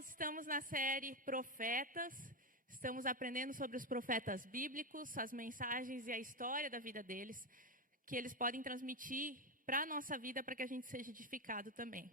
nós estamos na série Profetas, estamos aprendendo sobre os profetas bíblicos, as mensagens e a história da vida deles, que eles podem transmitir para a nossa vida, para que a gente seja edificado também.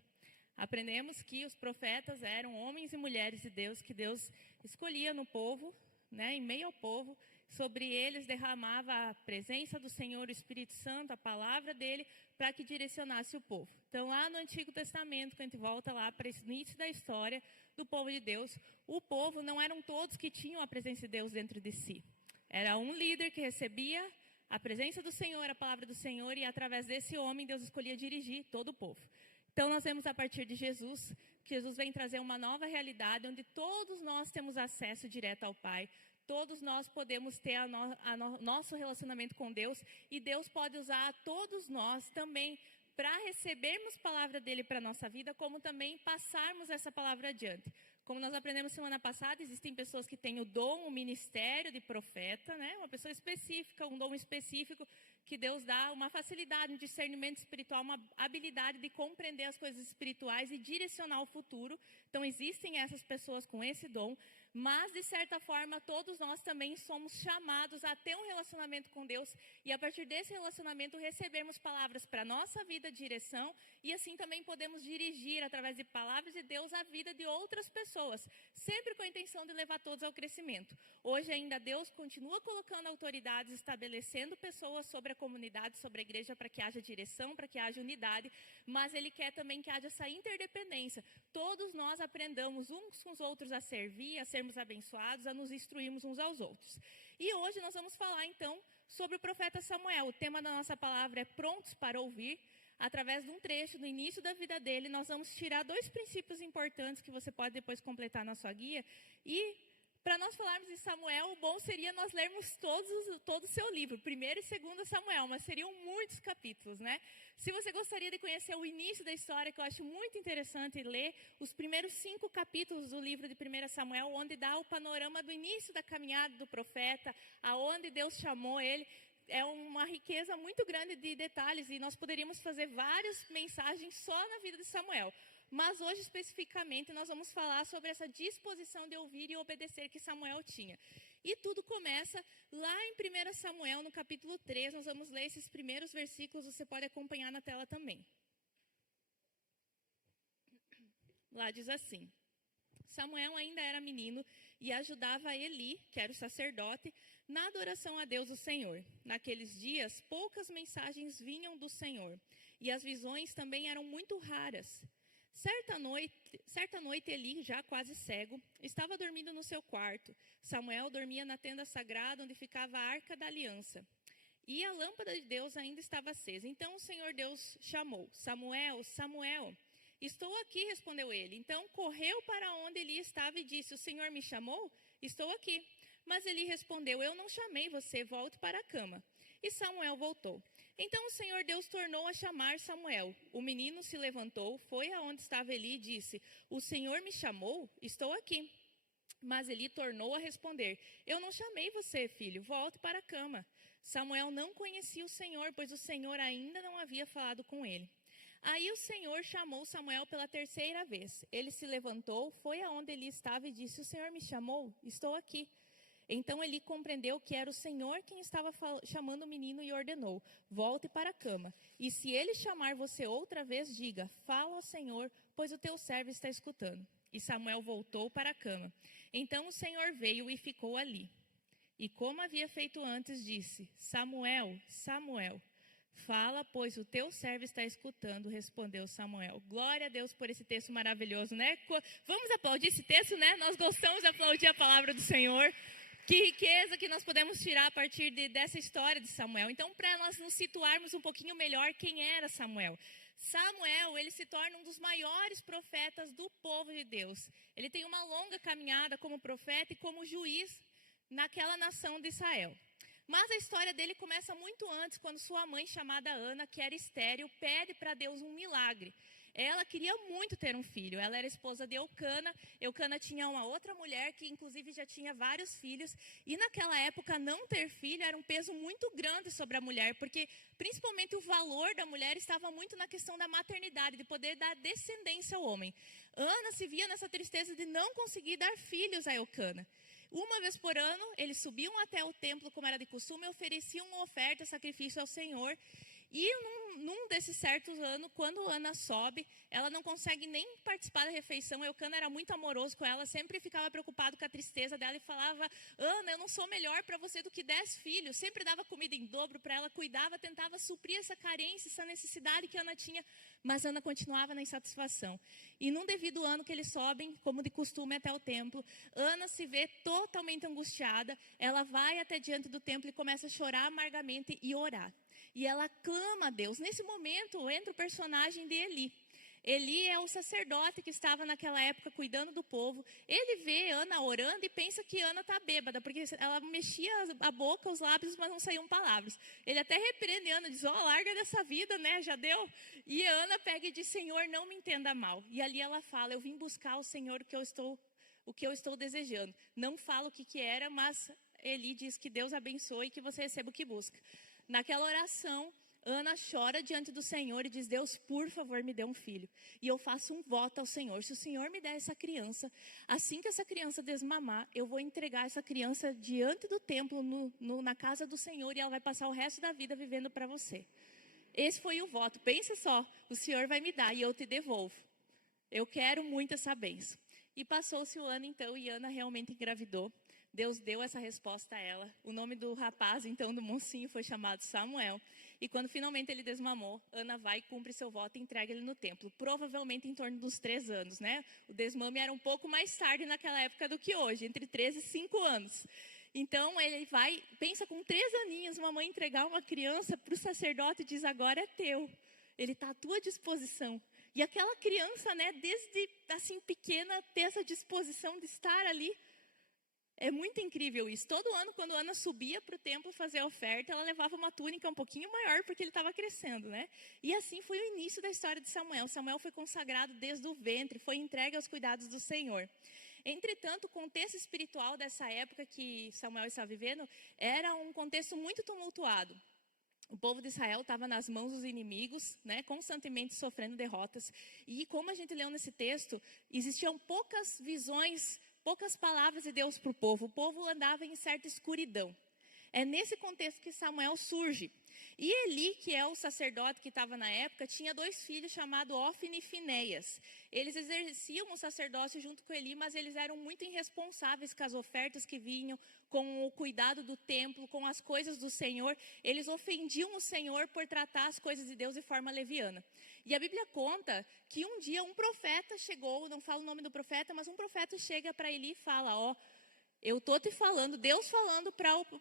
Aprendemos que os profetas eram homens e mulheres de Deus, que Deus escolhia no povo, em meio ao povo. Sobre eles derramava a presença do Senhor, o Espírito Santo, a palavra dele, para que direcionasse o povo. Então, lá no Antigo Testamento, quando a gente volta lá para o início da história do povo de Deus, o povo não eram todos que tinham a presença de Deus dentro de si. Era um líder que recebia a presença do Senhor, a palavra do Senhor, e através desse homem, Deus escolhia dirigir todo o povo. Então, nós vemos a partir de Jesus, que Jesus vem trazer uma nova realidade, onde todos nós temos acesso direto ao Pai. Todos nós podemos ter nosso relacionamento com Deus, e Deus pode usar a todos nós também para recebermos a palavra dele para a nossa vida, como também passarmos essa palavra adiante. Como nós aprendemos semana passada, existem pessoas que têm o dom, o ministério de profeta, uma pessoa específica, um dom específico, que Deus dá uma facilidade, um discernimento espiritual, uma habilidade de compreender as coisas espirituais e direcionar o futuro. Então, existem essas pessoas com esse dom, mas, de certa forma, todos nós também somos chamados a ter um relacionamento com Deus e, a partir desse relacionamento, recebermos palavras para a nossa vida, direção, e assim também podemos dirigir, através de palavras de Deus, a vida de outras pessoas, sempre com a intenção de levar todos ao crescimento. Hoje ainda Deus continua colocando autoridades, estabelecendo pessoas sobre a comunidade, sobre a igreja, para que haja direção, para que haja unidade, mas Ele quer também que haja essa interdependência. Todos nós aprendamos uns com os outros a servir, a sermos abençoados, a nos instruirmos uns aos outros. E hoje nós vamos falar então sobre o profeta Samuel. O tema da nossa palavra é Prontos para Ouvir. Através de um trecho do início da vida dele, nós vamos tirar 2 princípios importantes que você pode depois completar na sua guia. E para nós falarmos de Samuel, o bom seria nós lermos todo o seu livro, 1º e 2º Samuel, mas seriam muitos capítulos, Se você gostaria de conhecer o início da história, que eu acho muito interessante ler, os primeiros 5 capítulos do livro de 1 Samuel, onde dá o panorama do início da caminhada do profeta, aonde Deus chamou ele. É uma riqueza muito grande de detalhes, e nós poderíamos fazer várias mensagens só na vida de Samuel. Mas hoje, especificamente, nós vamos falar sobre essa disposição de ouvir e obedecer que Samuel tinha. E tudo começa lá em 1 Samuel, no capítulo 3. Nós vamos ler esses primeiros versículos, você pode acompanhar na tela também. Lá diz assim: Samuel ainda era menino e ajudava Eli, que era o sacerdote, na adoração a Deus o Senhor. Naqueles dias, poucas mensagens vinham do Senhor, e as visões também eram muito raras. Certa noite, Eli, já quase cego, estava dormindo no seu quarto. Samuel dormia na tenda sagrada onde ficava a Arca da Aliança. E a lâmpada de Deus ainda estava acesa. Então o Senhor Deus chamou: Samuel, Samuel. Estou aqui, respondeu ele. Então correu para onde Eli estava e disse: O Senhor me chamou? Estou aqui. Mas Eli respondeu: Eu não chamei você, volte para a cama. E Samuel voltou. Então o Senhor Deus tornou a chamar Samuel. O menino se levantou, foi aonde estava Eli e disse: O Senhor me chamou? Estou aqui. Mas Eli tornou a responder: Eu não chamei você, filho, volte para a cama. Samuel não conhecia o Senhor, pois o Senhor ainda não havia falado com ele. Aí o Senhor chamou Samuel pela 3ª vez. Ele se levantou, foi aonde Eli estava e disse: O Senhor me chamou? Estou aqui. Então Eli compreendeu que era o Senhor quem estava chamando o menino e ordenou: Volte para a cama. E se ele chamar você outra vez, diga: Fala ao Senhor, pois o teu servo está escutando. E Samuel voltou para a cama. Então o Senhor veio e ficou ali. E como havia feito antes, disse: Samuel, Samuel. Fala, pois o teu servo está escutando, respondeu Samuel. Glória a Deus por esse texto maravilhoso, Vamos aplaudir esse texto, Nós gostamos de aplaudir a palavra do Senhor. Que riqueza que nós podemos tirar a partir dessa história de Samuel. Então, para nós nos situarmos um pouquinho melhor, quem era Samuel? Samuel, ele se torna um dos maiores profetas do povo de Deus. Ele tem uma longa caminhada como profeta e como juiz naquela nação de Israel. Mas a história dele começa muito antes, quando sua mãe, chamada Ana, que era estéril, pede para Deus um milagre. Ela queria muito ter um filho. Ela era esposa de Eucana. Eucana tinha uma outra mulher que, inclusive, já tinha vários filhos. E naquela época, não ter filho era um peso muito grande sobre a mulher, porque principalmente o valor da mulher estava muito na questão da maternidade, de poder dar descendência ao homem. Ana se via nessa tristeza de não conseguir dar filhos a Eucana. Uma vez por ano, eles subiam até o templo, como era de costume, e ofereciam uma oferta, sacrifício ao Senhor. E num desses certos anos, quando Ana sobe, ela não consegue nem participar da refeição. Eucana era muito amoroso com ela, sempre ficava preocupado com a tristeza dela e falava: Ana, eu não sou melhor para você do que 10 filhos. Sempre dava comida em dobro para ela, cuidava, tentava suprir essa carência, essa necessidade que Ana tinha. Mas Ana continuava na insatisfação. E num devido ano que eles sobem, como de costume, até o templo, Ana se vê totalmente angustiada. Ela vai até diante do templo e começa a chorar amargamente e orar. E ela clama a Deus. Nesse momento, entra o personagem de Eli. Eli é o sacerdote que estava naquela época cuidando do povo. Ele vê Ana orando e pensa que Ana está bêbada, porque ela mexia a boca, os lábios, mas não saíam palavras. Ele até repreende Ana, diz: larga dessa vida, né, já deu? E Ana pega e diz: Senhor, não me entenda mal. E ali ela fala: eu vim buscar ao Senhor o que eu estou desejando. Não fala o que era, mas Eli diz que Deus abençoe e que você receba o que busca. Naquela oração, Ana chora diante do Senhor e diz: Deus, por favor, me dê um filho. E eu faço um voto ao Senhor: se o Senhor me der essa criança, assim que essa criança desmamar, eu vou entregar essa criança diante do templo, na casa do Senhor, e ela vai passar o resto da vida vivendo para você. Esse foi o voto. Pensa só, o Senhor vai me dar e eu te devolvo. Eu quero muito essa bênção. E passou-se o ano então, e Ana realmente engravidou. Deus deu essa resposta a ela. O nome do rapaz, então, do mocinho, foi chamado Samuel. E quando finalmente ele desmamou, Ana vai, cumpre seu voto e entrega ele no templo. Provavelmente em torno dos 3 anos, né? O desmame era um pouco mais tarde naquela época do que hoje, entre 3 e 5 anos. Então ele vai, pensa com 3 aninhos, uma mãe entregar uma criança para o sacerdote e diz: agora é teu. Ele está à tua disposição. E aquela criança, né, desde assim pequena, ter essa disposição de estar ali. É muito incrível isso. Todo ano, quando Ana subia para o templo fazer a oferta, ela levava uma túnica um pouquinho maior, porque ele estava crescendo, né? E assim foi o início da história de Samuel. Samuel foi consagrado desde o ventre, foi entregue aos cuidados do Senhor. Entretanto, o contexto espiritual dessa época que Samuel estava vivendo era um contexto muito tumultuado. O povo de Israel estava nas mãos dos inimigos, né, constantemente sofrendo derrotas. E como a gente leu nesse texto, existiam poucas visões, poucas palavras de Deus para o povo. O povo andava em certa escuridão. É nesse contexto que Samuel surge. E Eli, que é o sacerdote que estava na época, tinha 2 filhos chamados Ofni e Finéias. Eles exerciam o sacerdócio junto com Eli, mas eles eram muito irresponsáveis com as ofertas que vinham, com o cuidado do templo, com as coisas do Senhor. Eles ofendiam o Senhor por tratar as coisas de Deus de forma leviana. E a Bíblia conta que um dia um profeta chegou, não falo o nome do profeta, mas um profeta chega para Eli e fala: eu estou te falando, Deus falando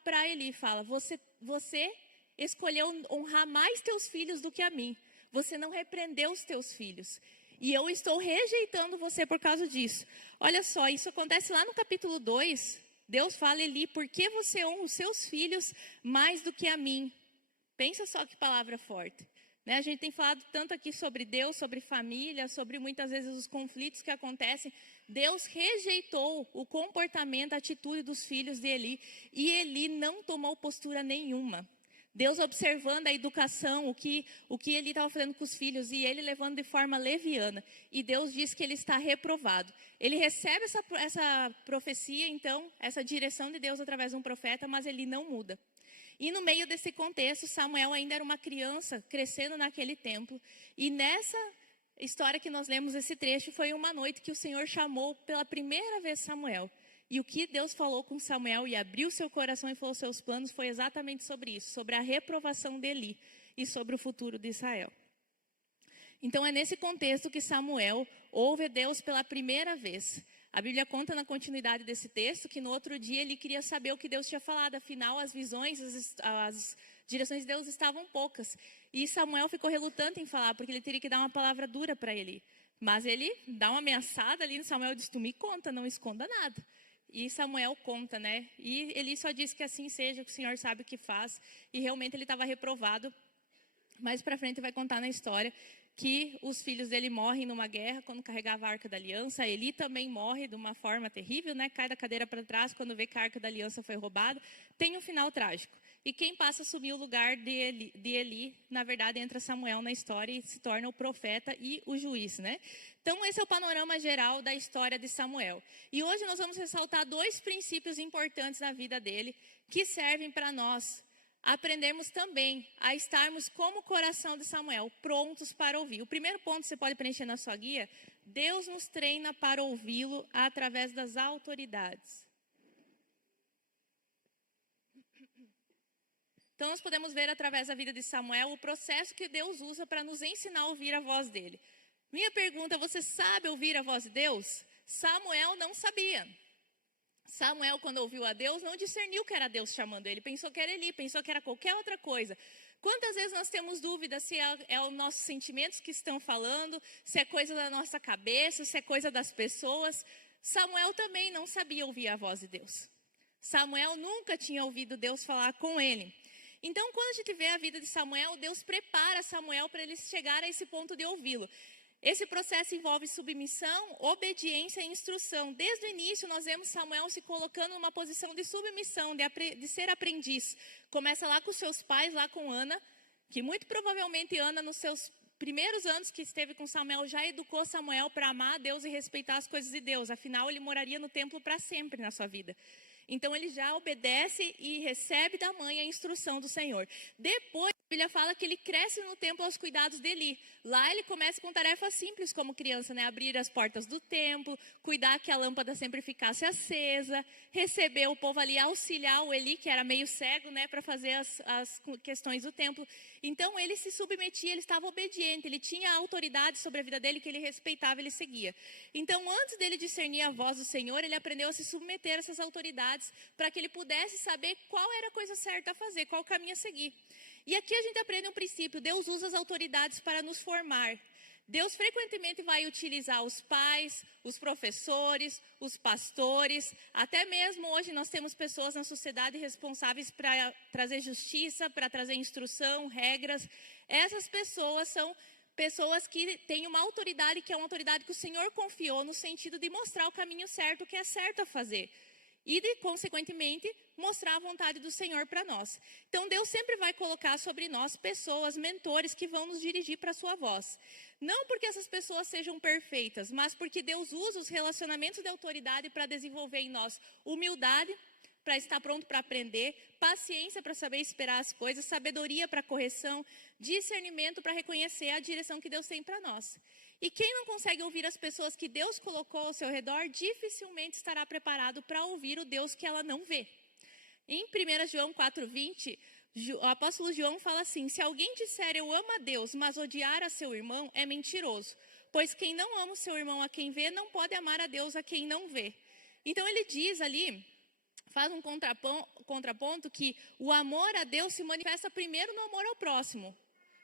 para Eli, fala: você escolheu honrar mais teus filhos do que a mim. Você não repreendeu os teus filhos. E eu estou rejeitando você por causa disso. Olha só, isso acontece lá no capítulo 2. Deus fala: Eli, por que você honra os seus filhos mais do que a mim? Pensa só que palavra forte. Né? A gente tem falado tanto aqui sobre Deus, sobre família, sobre muitas vezes os conflitos que acontecem. Deus rejeitou o comportamento, a atitude dos filhos de Eli. E Eli não tomou postura nenhuma. Deus observando a educação, o que ele estava fazendo com os filhos, e ele levando de forma leviana. E Deus diz que ele está reprovado. Ele recebe essa profecia, então, essa direção de Deus através de um profeta, mas ele não muda. E no meio desse contexto, Samuel ainda era uma criança, crescendo naquele templo. E nessa história que nós lemos esse trecho, foi uma noite que o Senhor chamou pela primeira vez Samuel. E o que Deus falou com Samuel e abriu seu coração e falou seus planos foi exatamente sobre isso, sobre a reprovação de Eli e sobre o futuro de Israel. Então é nesse contexto que Samuel ouve a Deus pela primeira vez. A Bíblia conta na continuidade desse texto que no outro dia ele queria saber o que Deus tinha falado. Afinal, as visões, as direções de Deus estavam poucas. E Samuel ficou relutante em falar, porque ele teria que dar uma palavra dura para Eli. Mas ele dá uma ameaçada ali no Samuel e diz: tu me conta, não esconda nada. E Samuel conta, né? E Eli só diz que assim seja, que o Senhor sabe o que faz. E realmente ele estava reprovado. Mais para frente vai contar na história que os filhos dele morrem numa guerra quando carregava a Arca da Aliança. Eli também morre de uma forma terrível, né? Cai da cadeira para trás quando vê que a Arca da Aliança foi roubada. Tem um final trágico. E quem passa a assumir o lugar de Eli, na verdade, entra Samuel na história e se torna o profeta e o juiz, né? Então, esse é o panorama geral da história de Samuel. E hoje nós vamos ressaltar 2 princípios importantes na vida dele, que servem para nós aprendermos também a estarmos como o coração de Samuel, prontos para ouvir. O primeiro ponto você pode preencher na sua guia: Deus nos treina para ouvi-lo através das autoridades. Então, nós podemos ver através da vida de Samuel o processo que Deus usa para nos ensinar a ouvir a voz dele. Minha pergunta: você sabe ouvir a voz de Deus? Samuel não sabia. Samuel, quando ouviu a Deus, não discerniu que era Deus chamando ele. Pensou que era Eli, pensou que era qualquer outra coisa. Quantas vezes nós temos dúvida se é os nossos sentimentos que estão falando, se é coisa da nossa cabeça, se é coisa das pessoas? Samuel também não sabia ouvir a voz de Deus. Samuel nunca tinha ouvido Deus falar com ele. Então, quando a gente vê a vida de Samuel, Deus prepara Samuel para ele chegar a esse ponto de ouvi-lo. Esse processo envolve submissão, obediência e instrução. Desde o início, nós vemos Samuel se colocando numa posição de submissão, de ser aprendiz. Começa lá com seus pais, lá com Ana, que muito provavelmente Ana, nos seus primeiros anos que esteve com Samuel, já educou Samuel para amar a Deus e respeitar as coisas de Deus. Afinal, ele moraria no templo para sempre na sua vida. Então, ele já obedece e recebe da mãe a instrução do Senhor. Depois, a Bíblia fala que ele cresce no templo aos cuidados de Eli. Lá ele começa com tarefas simples como criança, né? Abrir as portas do templo, cuidar que a lâmpada sempre ficasse acesa, receber o povo ali, auxiliar o Eli, que era meio cego, né? Para fazer as questões do templo. Então, ele se submetia, ele estava obediente, ele tinha autoridade sobre a vida dele, que ele respeitava, ele seguia. Então, antes dele discernir a voz do Senhor, ele aprendeu a se submeter a essas autoridades para que ele pudesse saber qual era a coisa certa a fazer, qual o caminho a seguir. E aqui a gente aprende um princípio: Deus usa as autoridades para nos formar. Deus frequentemente vai utilizar os pais, os professores, os pastores, até mesmo hoje nós temos pessoas na sociedade responsáveis para trazer justiça, para trazer instrução, regras. Essas pessoas são pessoas que têm uma autoridade, que é uma autoridade que o Senhor confiou no sentido de mostrar o caminho certo, o que é certo a fazer. E, consequentemente, mostrar a vontade do Senhor para nós. Então, Deus sempre vai colocar sobre nós pessoas, mentores, que vão nos dirigir para a sua voz. Não porque essas pessoas sejam perfeitas, mas porque Deus usa os relacionamentos de autoridade para desenvolver em nós humildade, para estar pronto para aprender, paciência para saber esperar as coisas, sabedoria para correção, discernimento para reconhecer a direção que Deus tem para nós. E quem não consegue ouvir as pessoas que Deus colocou ao seu redor, dificilmente estará preparado para ouvir o Deus que ela não vê. Em 1 João 4,20, o apóstolo João fala assim: se alguém disser eu amo a Deus, mas odiar a seu irmão, é mentiroso. Pois quem não ama o seu irmão a quem vê, não pode amar a Deus a quem não vê. Então ele diz ali, faz um contraponto, que o amor a Deus se manifesta primeiro no amor ao próximo.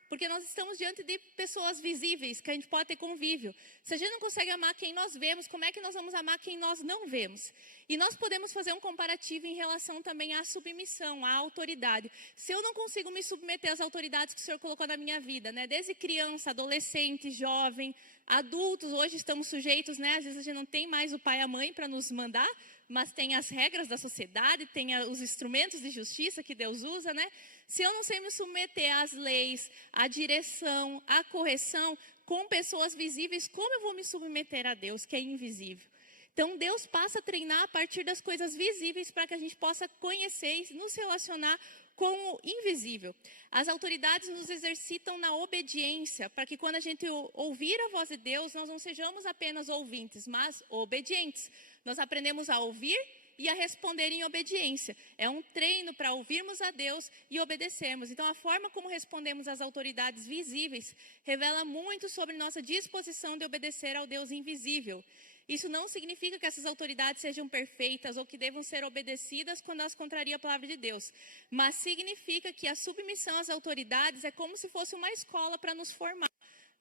Porque nós estamos diante de pessoas visíveis, que a gente pode ter convívio. Se a gente não consegue amar quem nós vemos, como é que nós vamos amar quem nós não vemos? E nós podemos fazer um comparativo em relação também à submissão, à autoridade. Se eu não consigo me submeter às autoridades que o Senhor colocou na minha vida, né? Desde criança, adolescente, jovem, adultos, hoje estamos sujeitos, né? Às vezes a gente não tem mais o pai e a mãe para nos mandar, mas tem as regras da sociedade, tem os instrumentos de justiça que Deus usa, né? Se eu não sei me submeter às leis, à direção, à correção, com pessoas visíveis, como eu vou me submeter a Deus, que é invisível? Então, Deus passa a treinar a partir das coisas visíveis para que a gente possa conhecer e nos relacionar com o invisível. As autoridades nos exercitam na obediência, para que quando a gente ouvir a voz de Deus, nós não sejamos apenas ouvintes, mas obedientes. Nós aprendemos a ouvir e a responder em obediência. É um treino para ouvirmos a Deus e obedecermos. Então, a forma como respondemos às autoridades visíveis revela muito sobre nossa disposição de obedecer ao Deus invisível. Isso não significa que essas autoridades sejam perfeitas ou que devam ser obedecidas quando elas contrariam a palavra de Deus. Mas significa que a submissão às autoridades é como se fosse uma escola para nos formar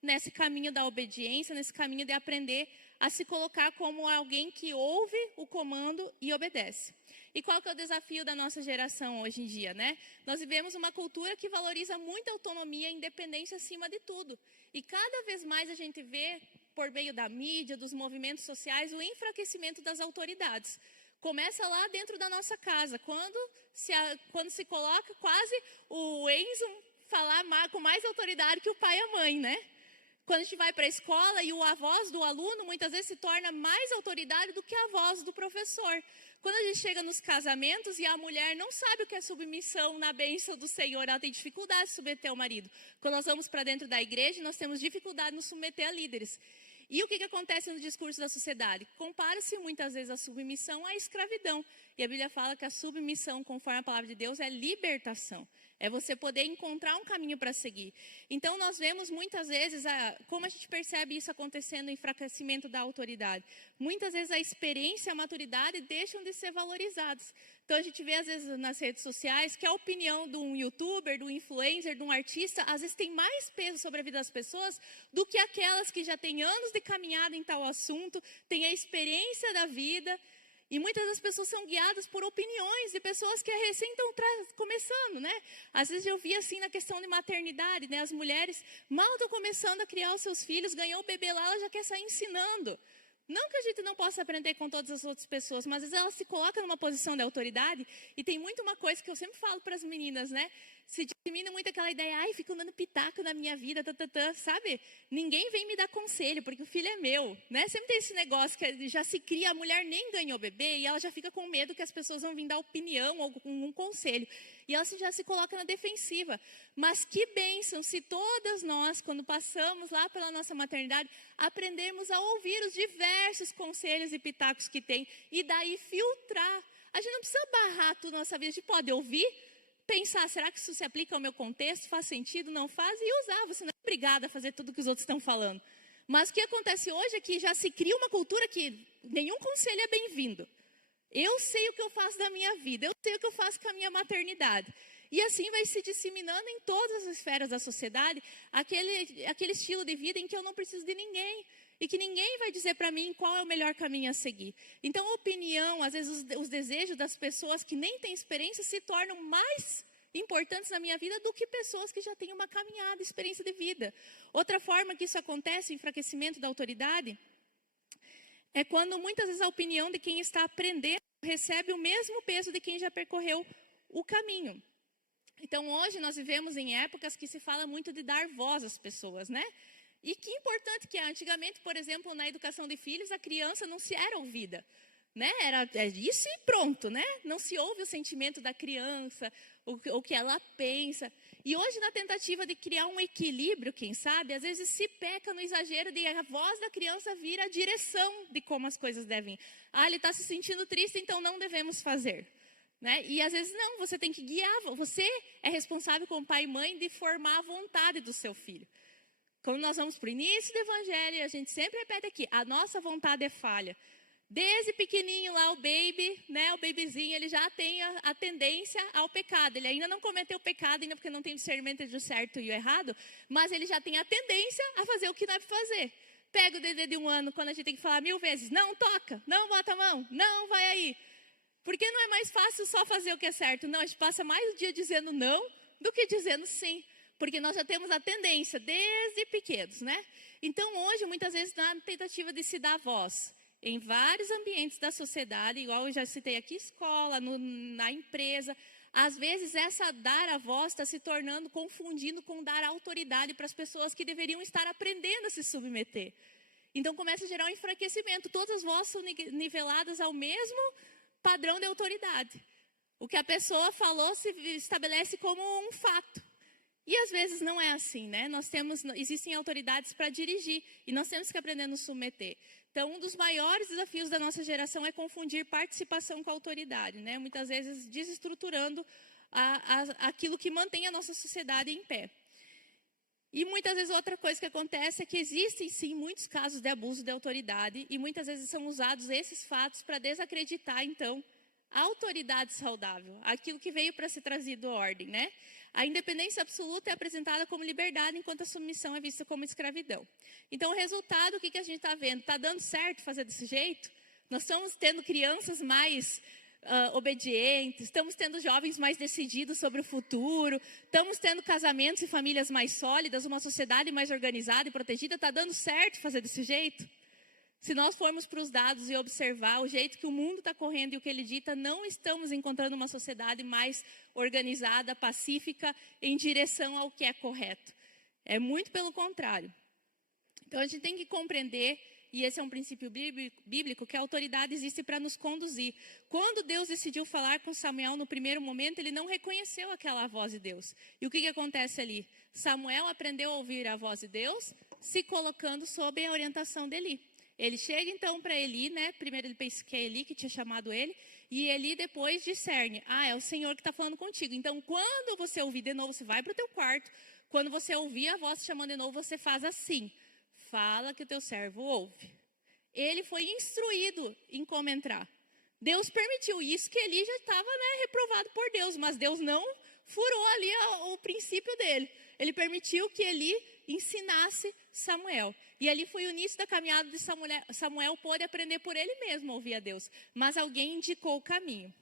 nesse caminho da obediência, nesse caminho de aprender a se colocar como alguém que ouve o comando e obedece. E qual que é o desafio da nossa geração hoje em dia, né? Nós vivemos uma cultura que valoriza muito a autonomia e a independência acima de tudo. E cada vez mais a gente vê, por meio da mídia, dos movimentos sociais, o enfraquecimento das autoridades. Começa lá dentro da nossa casa, quando se coloca quase o Enzo falar com mais autoridade que o pai e a mãe, né? Quando a gente vai para a escola e a voz do aluno muitas vezes se torna mais autoridade do que a voz do professor. Quando a gente chega nos casamentos e a mulher não sabe o que é submissão na bênção do Senhor, ela tem dificuldade de submeter o marido. Quando nós vamos para dentro da igreja, nós temos dificuldade de nos submeter a líderes. E o que acontece no discurso da sociedade? Compara-se muitas vezes a submissão à escravidão. E a Bíblia fala que a submissão, conforme a palavra de Deus, é libertação. É você poder encontrar um caminho para seguir. Então, nós vemos muitas vezes, como a gente percebe isso acontecendo, o enfraquecimento da autoridade. Muitas vezes a experiência e a maturidade deixam de ser valorizados. Então, a gente vê, às vezes, nas redes sociais, que a opinião de um youtuber, de um influencer, de um artista, às vezes tem mais peso sobre a vida das pessoas do que aquelas que já têm anos de caminhada em tal assunto, têm a experiência da vida. E muitas das pessoas são guiadas por opiniões de pessoas que recém estão começando, né? Às vezes eu vi assim na questão de maternidade, né? As mulheres mal estão começando a criar os seus filhos, ganhou o bebê lá, ela já quer sair ensinando. Não que a gente não possa aprender com todas as outras pessoas, mas às vezes ela se coloca numa posição de autoridade e tem muito uma coisa que eu sempre falo para as meninas, né? Se dissemina muito aquela ideia, ai, fico dando pitaco na minha vida, sabe? Ninguém vem me dar conselho, porque o filho é meu, né? Sempre tem esse negócio que já se cria, a mulher nem ganhou bebê e ela já fica com medo que as pessoas vão vir dar opinião ou um conselho. E ela já se coloca na defensiva. Mas que bênção se todas nós, quando passamos lá pela nossa maternidade, aprendermos a ouvir os diversos conselhos e pitacos que tem e daí filtrar. A gente não precisa barrar tudo na nossa vida, a gente pode ouvir, pensar, será que isso se aplica ao meu contexto, faz sentido, não faz, e usar. Você não é obrigada a fazer tudo o que os outros estão falando. Mas o que acontece hoje é que já se cria uma cultura que nenhum conselho é bem-vindo. Eu sei o que eu faço da minha vida, eu sei o que eu faço com a minha maternidade. E assim vai se disseminando em todas as esferas da sociedade, aquele estilo de vida em que eu não preciso de ninguém. E que ninguém vai dizer para mim qual é o melhor caminho a seguir. Então, a opinião, às vezes os desejos das pessoas que nem têm experiência se tornam mais importantes na minha vida do que pessoas que já têm uma caminhada, experiência de vida. Outra forma que isso acontece, o enfraquecimento da autoridade, é quando muitas vezes a opinião de quem está aprendendo recebe o mesmo peso de quem já percorreu o caminho. Então, hoje nós vivemos em épocas que se fala muito de dar voz às pessoas, né? E que importante que é. Antigamente, por exemplo, na educação de filhos, a criança não se era ouvida, né? Era isso e pronto, né? Não se ouve o sentimento da criança, o que ela pensa. E hoje, na tentativa de criar um equilíbrio, quem sabe, às vezes se peca no exagero de a voz da criança vir a direção de como as coisas devem. Ah, ele está se sentindo triste, então não devemos fazer. Né? E às vezes não, você tem que guiar. Você é responsável como pai e mãe de formar a vontade do seu filho. Quando nós vamos para o início do evangelho, a gente sempre repete aqui, a nossa vontade é falha. Desde pequenininho lá, o baby, né, o babyzinho, ele já tem a tendência ao pecado. Ele ainda não cometeu o pecado, ainda porque não tem discernimento entre o certo e o errado, mas ele já tem a tendência a fazer o que não é para fazer. Pega o Dedê de 1 ano, quando a gente tem que falar 1000 vezes, não toca, não bota a mão, não vai aí. Porque não é mais fácil só fazer o que é certo? Não, a gente passa mais o dia dizendo não do que dizendo sim. Porque nós já temos a tendência desde pequenos, né? Então, hoje, muitas vezes, na tentativa de se dar voz em vários ambientes da sociedade, igual eu já citei aqui, escola, na empresa, às vezes essa dar a voz está se tornando, confundindo com dar autoridade para as pessoas que deveriam estar aprendendo a se submeter. Então, começa a gerar um enfraquecimento. Todas as vozes são niveladas ao mesmo padrão de autoridade. O que a pessoa falou se estabelece como um fato. E às vezes não é assim, né? Existem autoridades para dirigir e nós temos que aprender a nos submeter. Então, um dos maiores desafios da nossa geração é confundir participação com autoridade, né? Muitas vezes desestruturando aquilo que mantém a nossa sociedade em pé. E muitas vezes outra coisa que acontece é que existem sim muitos casos de abuso de autoridade e muitas vezes são usados esses fatos para desacreditar, então, a autoridade saudável, aquilo que veio para ser trazido ordem, né? A independência absoluta é apresentada como liberdade, enquanto a submissão é vista como escravidão. Então, o resultado, o que a gente está vendo? Está dando certo fazer desse jeito? Nós estamos tendo crianças mais obedientes, estamos tendo jovens mais decididos sobre o futuro, estamos tendo casamentos e famílias mais sólidas, uma sociedade mais organizada e protegida. Está dando certo fazer desse jeito? Se nós formos para os dados e observar o jeito que o mundo está correndo e o que ele dita, não estamos encontrando uma sociedade mais organizada, pacífica, em direção ao que é correto. É muito pelo contrário. Então, a gente tem que compreender, e esse é um princípio bíblico, que a autoridade existe para nos conduzir. Quando Deus decidiu falar com Samuel no primeiro momento, ele não reconheceu aquela voz de Deus. E o que acontece ali? Samuel aprendeu a ouvir a voz de Deus, se colocando sob a orientação de Eli. Ele chega então para Eli, né? Primeiro ele pensa que é Eli que tinha chamado ele, e Eli depois discerne: é o Senhor que está falando contigo. Então, quando você ouvir de novo, você vai para o teu quarto. Quando você ouvir a voz te chamando de novo, você faz assim: fala que o teu servo ouve. Ele foi instruído em como entrar. Deus permitiu isso, que Eli já estava, reprovado por Deus, mas Deus não furou ali o princípio dele. Ele permitiu que Eli ensinasse Samuel. E ali foi o início da caminhada de Samuel. Samuel pôde aprender por ele mesmo a ouvir a Deus, mas alguém indicou o caminho.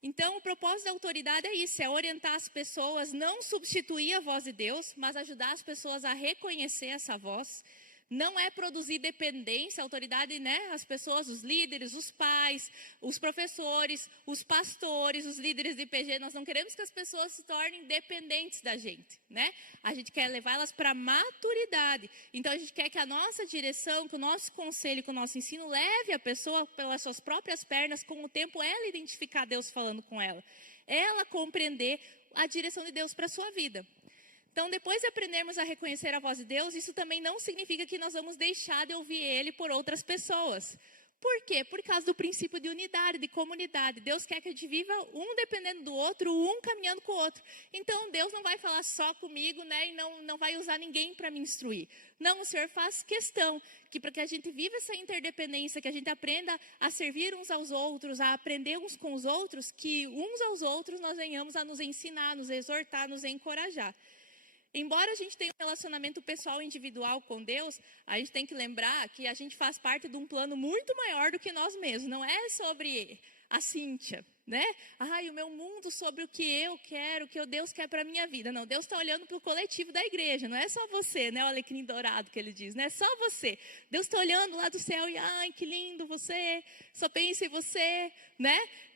Então, o propósito da autoridade é isso, é orientar as pessoas, não substituir a voz de Deus, mas ajudar as pessoas a reconhecer essa voz. Não é produzir dependência, a autoridade, as pessoas, os líderes, os pais, os professores, os pastores, os líderes de IPG, nós não queremos que as pessoas se tornem dependentes da gente, A gente quer levá-las para a maturidade. Então, a gente quer que a nossa direção, que o nosso conselho, que o nosso ensino leve a pessoa pelas suas próprias pernas, com o tempo ela identificar Deus falando com ela. Ela compreender a direção de Deus para a sua vida. Então, depois de aprendermos a reconhecer a voz de Deus, isso também não significa que nós vamos deixar de ouvir Ele por outras pessoas. Por quê? Por causa do princípio de unidade, de comunidade. Deus quer que a gente viva um dependendo do outro, um caminhando com o outro. Então, Deus não vai falar só comigo, e não vai usar ninguém para me instruir. Não, o Senhor faz questão que para que a gente viva essa interdependência, que a gente aprenda a servir uns aos outros, a aprender uns com os outros, que uns aos outros nós venhamos a nos ensinar, nos exortar, nos encorajar. Embora a gente tenha um relacionamento pessoal individual com Deus, a gente tem que lembrar que a gente faz parte de um plano muito maior do que nós mesmos. Não é sobre a Cíntia, o meu mundo sobre o que eu quero, o que Deus quer para a minha vida. Não, Deus está olhando para o coletivo da igreja, não é só você, o alecrim dourado que ele diz, não é só você. Deus está olhando lá do céu e, que lindo você, só pensa em você,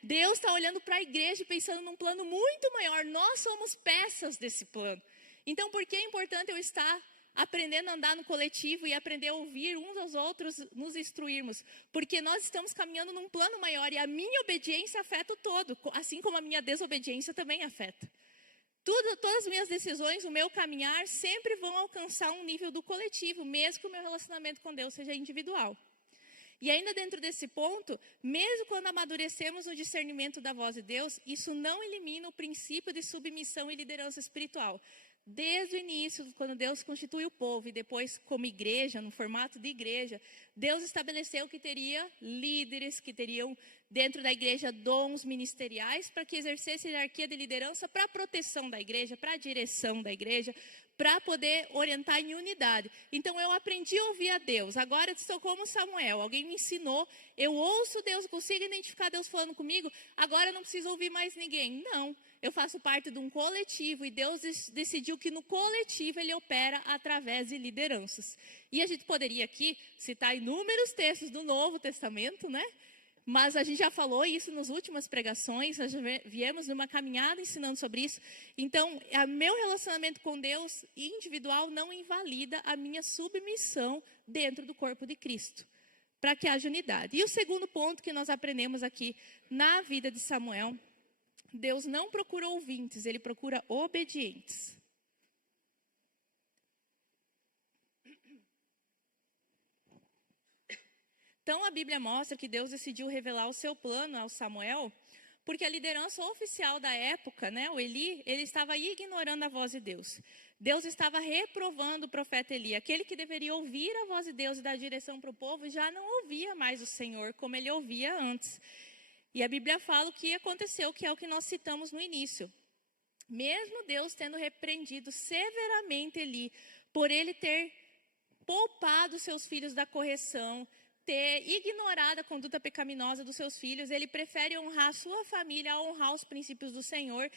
Deus está olhando para a igreja e pensando num plano muito maior. Nós somos peças desse plano. Então, por que é importante eu estar aprendendo a andar no coletivo e aprender a ouvir uns aos outros, nos instruirmos? Porque nós estamos caminhando num plano maior e a minha obediência afeta o todo, assim como a minha desobediência também afeta. Todas as minhas decisões, o meu caminhar, sempre vão alcançar um nível do coletivo, mesmo que o meu relacionamento com Deus seja individual. E ainda dentro desse ponto, mesmo quando amadurecemos no discernimento da voz de Deus, isso não elimina o princípio de submissão e liderança espiritual. Desde o início, quando Deus constitui o povo e depois como igreja, no formato de igreja, Deus estabeleceu que teria líderes, que teriam dentro da igreja dons ministeriais para que exercesse hierarquia de liderança para a proteção da igreja, para a direção da igreja, para poder orientar em unidade. Então, eu aprendi a ouvir a Deus. Agora, estou como Samuel. Alguém me ensinou, eu ouço Deus, consigo identificar Deus falando comigo. Agora, não preciso ouvir mais ninguém. Não, eu faço parte de um coletivo e Deus decidiu que no coletivo Ele opera através de lideranças. E a gente poderia aqui citar inúmeros textos do Novo Testamento, Mas a gente já falou isso nas últimas pregações, nós já viemos numa caminhada ensinando sobre isso. Então, o meu relacionamento com Deus individual não invalida a minha submissão dentro do corpo de Cristo, para que haja unidade. E o segundo ponto que nós aprendemos aqui na vida de Samuel, Deus não procura ouvintes, Ele procura obedientes. Então, a Bíblia mostra que Deus decidiu revelar o seu plano ao Samuel, porque a liderança oficial da época, o Eli, ele estava ignorando a voz de Deus. Deus estava reprovando o profeta Eli. Aquele que deveria ouvir a voz de Deus e dar direção para o povo, já não ouvia mais o Senhor como ele ouvia antes. E a Bíblia fala o que aconteceu, que é o que nós citamos no início. Mesmo Deus tendo repreendido severamente Eli, por ele ter poupado seus filhos da correção, ter ignorado a conduta pecaminosa dos seus filhos, ele prefere honrar a sua família a honrar os princípios do Senhor.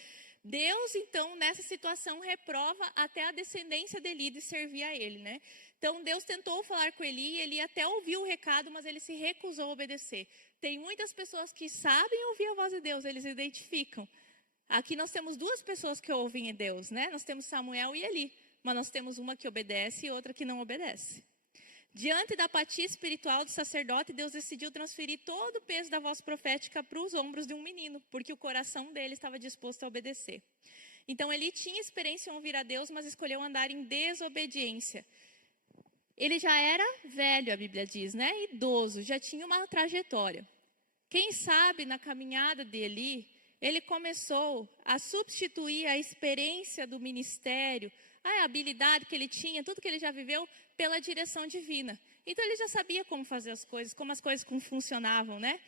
Deus, então, nessa situação, reprova até a descendência de Eli de servir a ele, né? Então, Deus tentou falar com Eli, ele até ouviu o recado, mas ele se recusou a obedecer. Tem muitas pessoas que sabem ouvir a voz de Deus, eles identificam. Aqui nós temos duas pessoas que ouvem Deus, né? Nós temos Samuel e Eli, mas nós temos uma que obedece e outra que não obedece. Diante da apatia espiritual do sacerdote, Deus decidiu transferir todo o peso da voz profética para os ombros de um menino, porque o coração dele estava disposto a obedecer. Então, Eli tinha experiência em ouvir a Deus, mas escolheu andar em desobediência. Ele já era velho, a Bíblia diz, né? Idoso, já tinha uma trajetória. Quem sabe, na caminhada de Eli, ele começou a substituir a experiência do ministério, a habilidade que ele tinha, tudo que ele já viveu, pela direção divina. Então, ele já sabia como fazer as coisas, como as coisas funcionavam, né?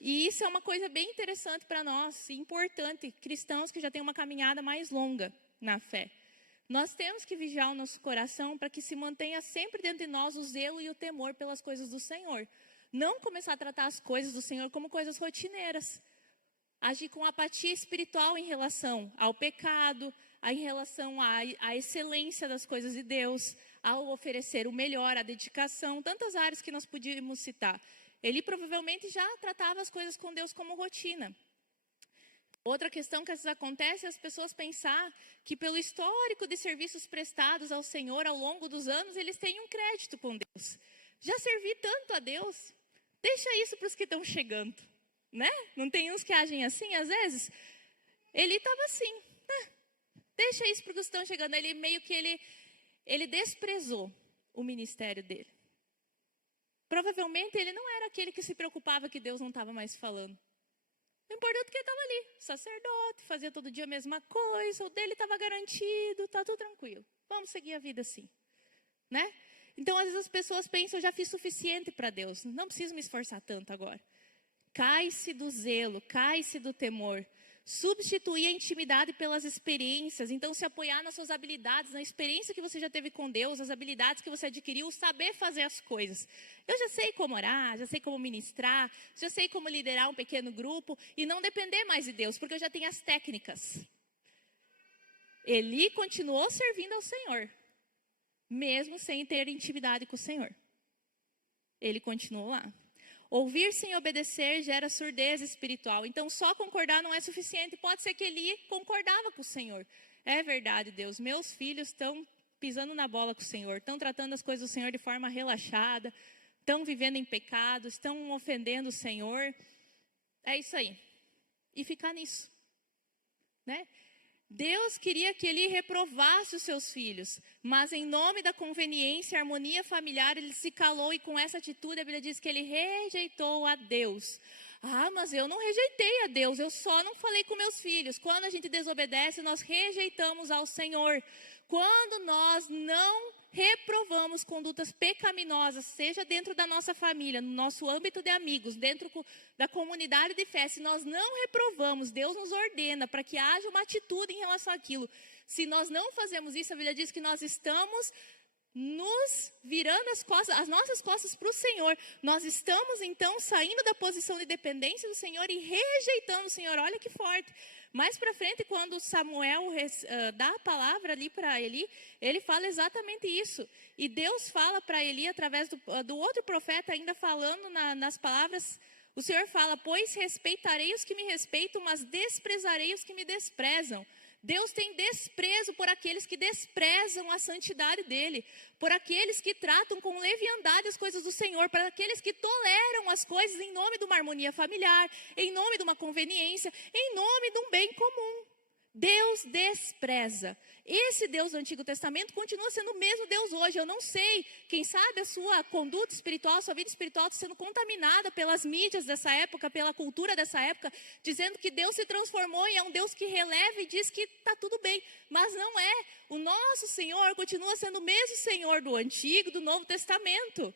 E isso é uma coisa bem interessante para nós, importante, cristãos que já têm uma caminhada mais longa na fé. Nós temos que vigiar o nosso coração para que se mantenha sempre dentro de nós o zelo e o temor pelas coisas do Senhor. Não começar a tratar as coisas do Senhor como coisas rotineiras. Agir com apatia espiritual em relação ao pecado, em relação à excelência das coisas de Deus, ao oferecer o melhor, a dedicação, tantas áreas que nós podíamos citar. Ele provavelmente já tratava as coisas com Deus como rotina. Outra questão que às vezes acontece é as pessoas pensar que pelo histórico de serviços prestados ao Senhor ao longo dos anos, eles têm um crédito com Deus. Já servi tanto a Deus, deixa isso para os que estão chegando, né? Não tem uns que agem assim às vezes? Ele estava assim, deixa isso para os que estão chegando. Ele meio que ele desprezou o ministério dele. Provavelmente ele não era aquele que se preocupava que Deus não estava mais falando. O importante é que ele estava ali, sacerdote, fazia todo dia a mesma coisa, o dele estava garantido, está tudo tranquilo. Vamos seguir a vida assim, né? Então, às vezes as pessoas pensam, eu já fiz suficiente para Deus, não preciso me esforçar tanto agora. Cai-se do zelo, cai-se do temor. Substituir a intimidade pelas experiências. Então, se apoiar nas suas habilidades, na experiência que você já teve com Deus, as habilidades que você adquiriu, saber fazer as coisas. Eu já sei como orar, já sei como ministrar, já sei como liderar um pequeno grupo e não depender mais de Deus, porque eu já tenho as técnicas. Eli continuou servindo ao Senhor, mesmo sem ter intimidade com o Senhor. Ele continuou lá. Ouvir sem obedecer gera surdez espiritual. Então, só concordar não é suficiente. Pode ser que Eli concordava com o Senhor. É verdade, Deus. Meus filhos estão pisando na bola com o Senhor. Estão tratando as coisas do Senhor de forma relaxada. Estão vivendo em pecado. Estão ofendendo o Senhor. É isso aí. E ficar nisso, né? Deus queria que Eli reprovasse os seus filhos, mas em nome da conveniência e harmonia familiar, ele se calou e com essa atitude a Bíblia diz que ele rejeitou a Deus. Ah, mas eu não rejeitei a Deus, eu só não falei com meus filhos. Quando a gente desobedece, nós rejeitamos ao Senhor. Quando nós não reprovamos condutas pecaminosas, seja dentro da nossa família, no nosso âmbito de amigos, dentro da comunidade de fé, se nós não reprovamos, Deus nos ordena para que haja uma atitude em relação àquilo. Se nós não fazemos isso, a Bíblia diz que nós estamos nos virando as nossas costas para o Senhor. Nós estamos então saindo da posição de dependência do Senhor e rejeitando o Senhor. Olha que forte. Mais para frente, quando Samuel dá a palavra ali para Eli, ele fala exatamente isso. E Deus fala para Eli, através do outro profeta, ainda falando nas palavras, o Senhor fala, pois respeitarei os que me respeitam, mas desprezarei os que me desprezam. Deus tem desprezo por aqueles que desprezam a santidade dele, por aqueles que tratam com leviandade as coisas do Senhor, para aqueles que toleram as coisas em nome de uma harmonia familiar, em nome de uma conveniência, em nome de um bem comum. Deus despreza. Esse Deus do Antigo Testamento continua sendo o mesmo Deus hoje. Eu não sei, quem sabe a sua conduta espiritual, a sua vida espiritual está sendo contaminada pelas mídias dessa época, pela cultura dessa época, dizendo que Deus se transformou e é um Deus que releva e diz que está tudo bem. Mas não é. O nosso Senhor continua sendo o mesmo Senhor do Antigo e do Novo Testamento.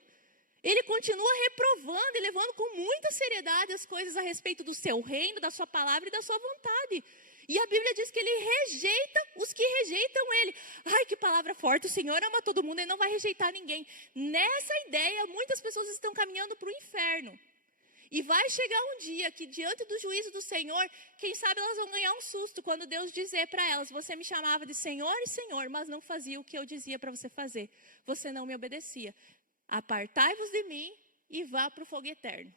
Ele continua reprovando e levando com muita seriedade as coisas a respeito do seu reino, da sua palavra e da sua vontade. E a Bíblia diz que ele rejeita os que rejeitam ele. Ai, que palavra forte, o Senhor ama todo mundo e não vai rejeitar ninguém. Nessa ideia, muitas pessoas estão caminhando para o inferno. E vai chegar um dia que diante do juízo do Senhor, quem sabe elas vão ganhar um susto quando Deus dizer para elas: você me chamava de Senhor e Senhor, mas não fazia o que eu dizia para você fazer. Você não me obedecia. Apartai-vos de mim e vá para o fogo eterno.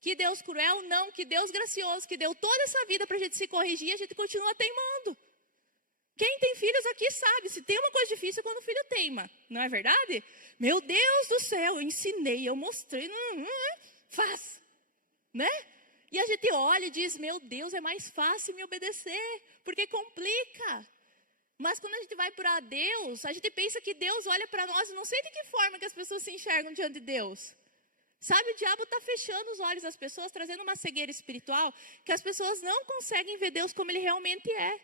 Que Deus cruel? Não. Que Deus gracioso, que deu toda essa vida para a gente se corrigir, a gente continua teimando. Quem tem filhos aqui sabe, se tem uma coisa difícil é quando o filho teima. Não é verdade? Meu Deus do céu, eu ensinei, eu mostrei, faz. Né? E a gente olha e diz: meu Deus, é mais fácil me obedecer, porque complica. Mas quando a gente vai para Deus, a gente pensa que Deus olha para nós, não sei de que forma que as pessoas se enxergam diante de Deus. Sabe, o diabo está fechando os olhos das pessoas, trazendo uma cegueira espiritual, que as pessoas não conseguem ver Deus como Ele realmente é.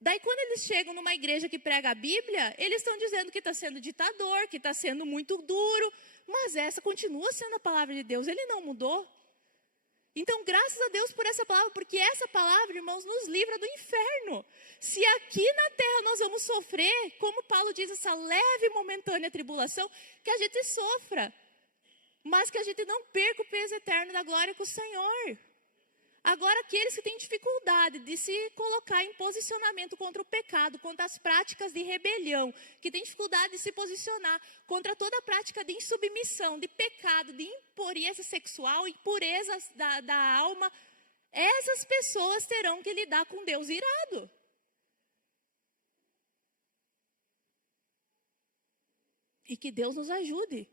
Daí quando eles chegam numa igreja que prega a Bíblia, eles estão dizendo que está sendo ditador, que está sendo muito duro, mas essa continua sendo a palavra de Deus, Ele não mudou. Então, graças a Deus por essa palavra, porque essa palavra, irmãos, nos livra do inferno. Se aqui na terra nós vamos sofrer, como Paulo diz, essa leve e momentânea tribulação, que a gente sofra, mas que a gente não perca o peso eterno da glória com o Senhor. Agora, aqueles que têm dificuldade de se colocar em posicionamento contra o pecado, contra as práticas de rebelião, que têm dificuldade de se posicionar contra toda a prática de insubmissão, de pecado, de impureza sexual, impureza da alma, essas pessoas terão que lidar com Deus irado. E que Deus nos ajude.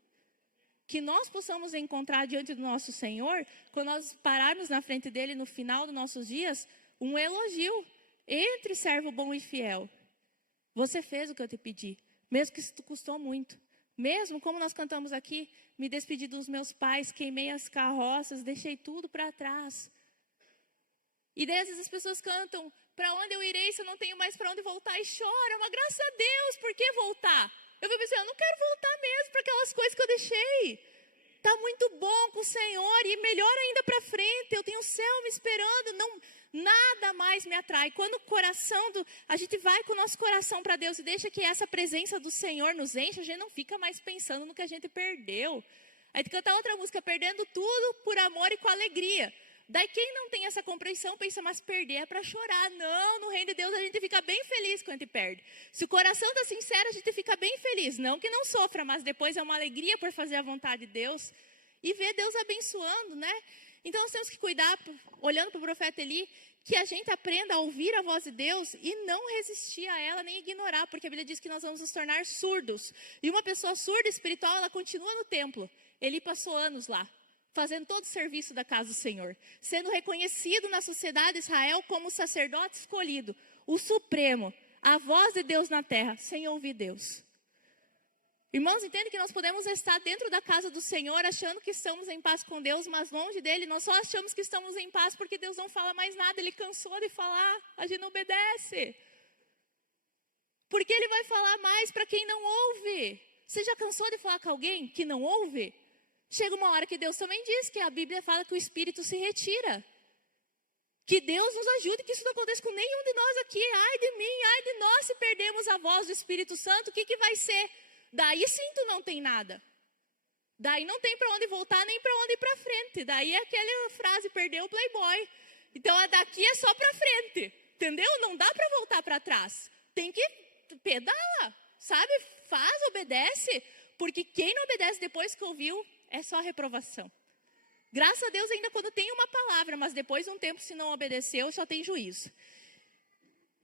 Que nós possamos encontrar diante do nosso Senhor, quando nós pararmos na frente dele no final dos nossos dias, um elogio. Entre servo bom e fiel. Você fez o que eu te pedi, mesmo que isso custou muito. Mesmo como nós cantamos aqui, me despedi dos meus pais, queimei as carroças, deixei tudo para trás. E daí às vezes as pessoas cantam: para onde eu irei se eu não tenho mais para onde voltar? E choram, mas graças a Deus, por que voltar? Eu vou pensar: eu não quero voltar mesmo para aquelas coisas que eu deixei. Está muito bom com o Senhor e melhor ainda para frente. Eu tenho o céu me esperando, não, nada mais me atrai. Quando o coração, a gente vai com o nosso coração para Deus e deixa que essa presença do Senhor nos enche, a gente não fica mais pensando no que a gente perdeu. Aí tem que cantar outra música: perdendo tudo por amor e com alegria. Daí quem não tem essa compreensão pensa: mas perder é para chorar. Não, no reino de Deus a gente fica bem feliz quando a gente perde. Se o coração está sincero, a gente fica bem feliz. Não que não sofra, mas depois é uma alegria por fazer a vontade de Deus e ver Deus abençoando, né? Então nós temos que cuidar, olhando para o profeta Eli, que a gente aprenda a ouvir a voz de Deus e não resistir a ela, nem ignorar, porque a Bíblia diz que nós vamos nos tornar surdos. E uma pessoa surda espiritual, ela continua no templo. Eli passou anos lá, fazendo todo o serviço da casa do Senhor, sendo reconhecido na sociedade de Israel como o sacerdote escolhido, o supremo, a voz de Deus na terra, sem ouvir Deus. Irmãos, entendem que nós podemos estar dentro da casa do Senhor achando que estamos em paz com Deus, mas longe dele. Nós só achamos que estamos em paz porque Deus não fala mais nada, Ele cansou de falar, a gente não obedece. Porque Ele vai falar mais para quem não ouve. Você já cansou de falar com alguém que não ouve? Chega uma hora que Deus também diz, que a Bíblia fala que o Espírito se retira. Que Deus nos ajude, que isso não aconteça com nenhum de nós aqui. Ai de mim, ai de nós, se perdemos a voz do Espírito Santo, o que vai ser? Daí sim tu não tem nada. Daí não tem para onde voltar, nem para onde ir para frente. Daí é aquela frase: perdeu o Playboy. Então daqui é só para frente, entendeu? Não dá para voltar para trás. Tem que pedala, sabe? Faz, obedece. Porque quem não obedece depois que ouviu, é só reprovação. Graças a Deus ainda quando tem uma palavra, mas depois de um tempo, se não obedeceu, só tem juízo.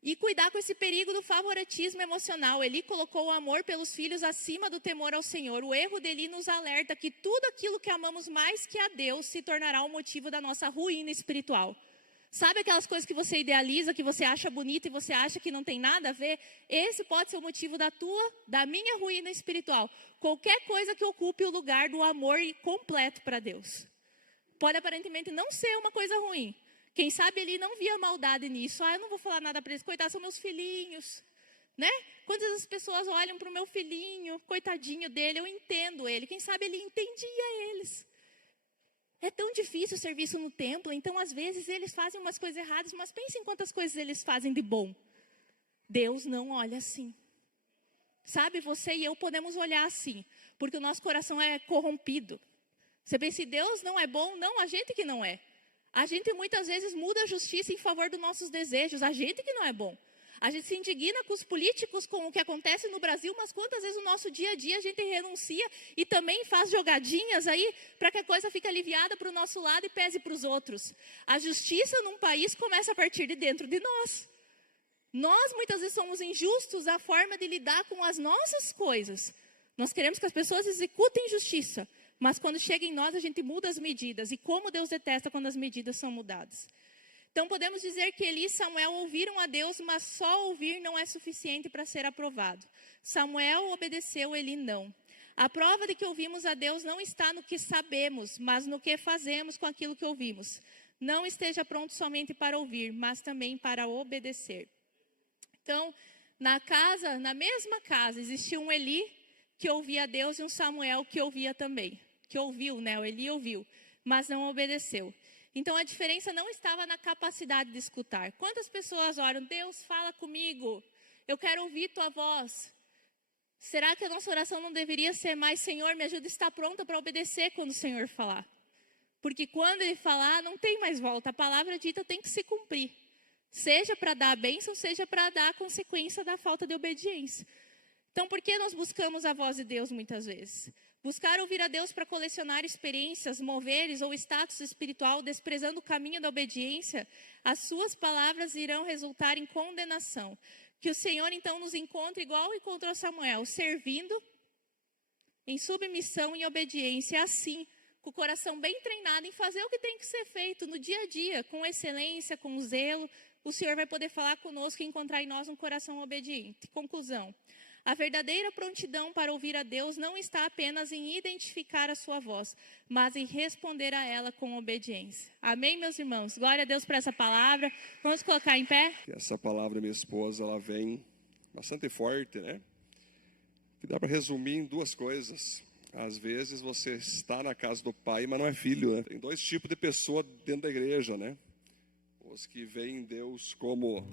E cuidar com esse perigo do favoritismo emocional. Eli colocou o amor pelos filhos acima do temor ao Senhor. O erro dele nos alerta que tudo aquilo que amamos mais que a Deus se tornará o motivo da nossa ruína espiritual. Sabe aquelas coisas que você idealiza, que você acha bonita e você acha que não tem nada a ver? Esse pode ser o motivo da minha ruína espiritual. Qualquer coisa que ocupe o lugar do amor completo para Deus. Pode aparentemente não ser uma coisa ruim. Quem sabe ele não via maldade nisso. Eu não vou falar nada para eles. Coitados, são meus filhinhos. né? Quantas as pessoas olham para o meu filhinho, coitadinho dele, eu entendo ele. Quem sabe ele entendia eles. É tão difícil o serviço no templo, então às vezes eles fazem umas coisas erradas, mas pensem em quantas coisas eles fazem de bom. Deus não olha assim. Sabe, você e eu podemos olhar assim, porque o nosso coração é corrompido. Você pensa, Deus não é bom? Não, a gente que não é. A gente muitas vezes muda a justiça em favor dos nossos desejos, a gente que não é bom. A gente se indigna com os políticos, com o que acontece no Brasil, mas quantas vezes no nosso dia a dia a gente renuncia e também faz jogadinhas aí para que a coisa fique aliviada para o nosso lado e pese para os outros. A justiça num país começa a partir de dentro de nós. Nós muitas vezes somos injustos na forma de lidar com as nossas coisas. Nós queremos que as pessoas executem justiça, mas quando chega em nós a gente muda as medidas. E como Deus detesta quando as medidas são mudadas. Então podemos dizer que Eli e Samuel ouviram a Deus, mas só ouvir não é suficiente para ser aprovado. Samuel obedeceu, Eli não. A prova de que ouvimos a Deus não está no que sabemos, mas no que fazemos com aquilo que ouvimos. Não esteja pronto somente para ouvir, mas também para obedecer. Então, na mesma casa, existia um Eli que ouvia a Deus e um Samuel que ouvia também. Que ouviu, né? O Eli ouviu, mas não obedeceu. Então, a diferença não estava na capacidade de escutar. Quantas pessoas oram, Deus, fala comigo, eu quero ouvir tua voz. Será que a nossa oração não deveria ser mais, Senhor, me ajuda a estar pronta para obedecer quando o Senhor falar? Porque quando Ele falar, não tem mais volta. A palavra dita tem que se cumprir. Seja para dar a bênção, seja para dar a consequência da falta de obediência. Então, por que nós buscamos a voz de Deus muitas vezes? Buscar ouvir a Deus para colecionar experiências, moveres ou status espiritual, desprezando o caminho da obediência, as suas palavras irão resultar em condenação. Que o Senhor, então, nos encontre igual encontrou Samuel, servindo, em submissão e obediência, assim, com o coração bem treinado em fazer o que tem que ser feito no dia a dia, com excelência, com zelo. O Senhor vai poder falar conosco e encontrar em nós um coração obediente. Conclusão. A verdadeira prontidão para ouvir a Deus não está apenas em identificar a sua voz, mas em responder a ela com obediência. Amém, meus irmãos? Glória a Deus por essa palavra. Vamos colocar em pé? Essa palavra, minha esposa, ela vem bastante forte, né? Que dá para resumir em duas coisas. Às vezes você está na casa do pai, mas não é filho, né? Tem dois tipos de pessoa dentro da igreja, né? Os que veem Deus como